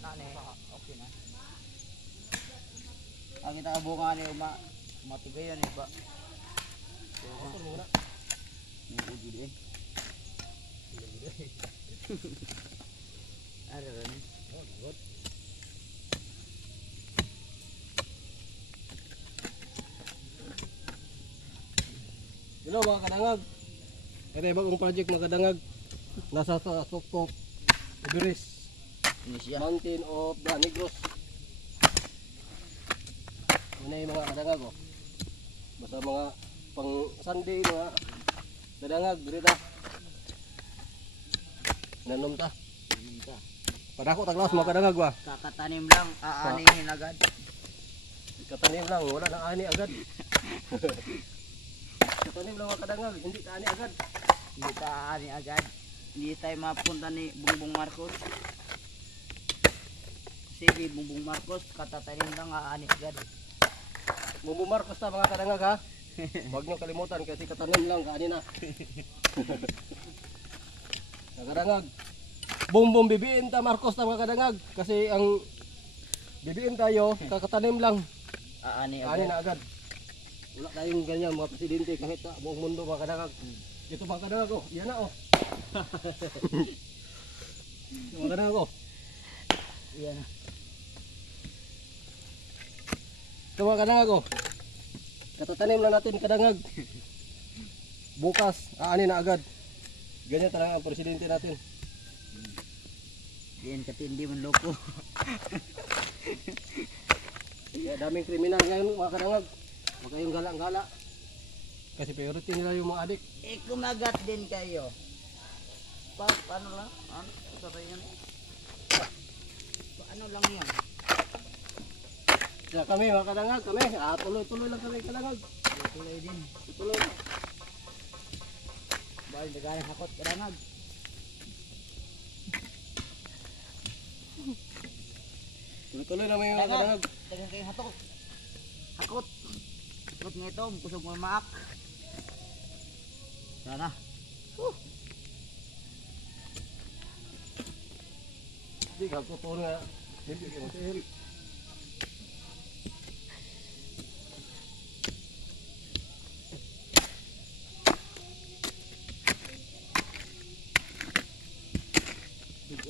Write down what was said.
na ni. Okay na. Ang kita bunga ni matigay yan iba. Motor muna. Nugud eh. Ada ron. Oh, good. Hello mga kadangag. Ito yung bagong project mga kadangag. Nasa sa Sokpok, Everest, Ini siya. Mountain of the Negros. Muna yung mga kadangag oh. Basta mga pang Sunday mga kadangag. Dito nanom ta. Padako taglaos mga kadangag ba. Kakatanim lang, aanihin agad. Katanim lang, wala nang ani agad. Katanim lang mga kadangag, hindi ka ani agad. Hindi tayo aani agad. Hindi tayo mapunta ni Bongbong Marcos. Sige, Bongbong Marcos, katatanim lang, aani agad. Mumumarkos ta mga kadangag ha. Huwag niyo kalimutan kasi katanim lang kaani na. Mga kadangag. Bumbong bibiin ta Marcos ta mga kadangag kasi ang bibiin tayo kakatanim lang. Aani Ani agad. na agad. Wala tayong ganyan mga presidente kahit sa buong mundo mga kadangag. Ito mga kadangag oh, yan na oh. Mga kadangag oh. Yan. Ito mga kadangag oh. Katatanim lang natin kadangag. Bukas, aani na agad. Ganyan talaga ang presidente natin. Yan katindi man loko. Kaya daming kriminal ngayon mga kadangag. Huwag kayong gala-gala. Kasi priority nila yung mga adik. Kumagat din kayo. Paano lang? Ano? Sabay yan. Paano lang yan? Kaya kami mga kadangag, kami tuloy-tuloy lang kami kadangag. Tuloy din. Tuloy lang. Bawal nagaling hakot kadangag. Tuloy-tuloy lang mga kadangag. Dagang kayo hakot. Hakot. Hakot nga ito, kusog mo maak. Sana. Hindi, kagkutuloy nga. Hindi,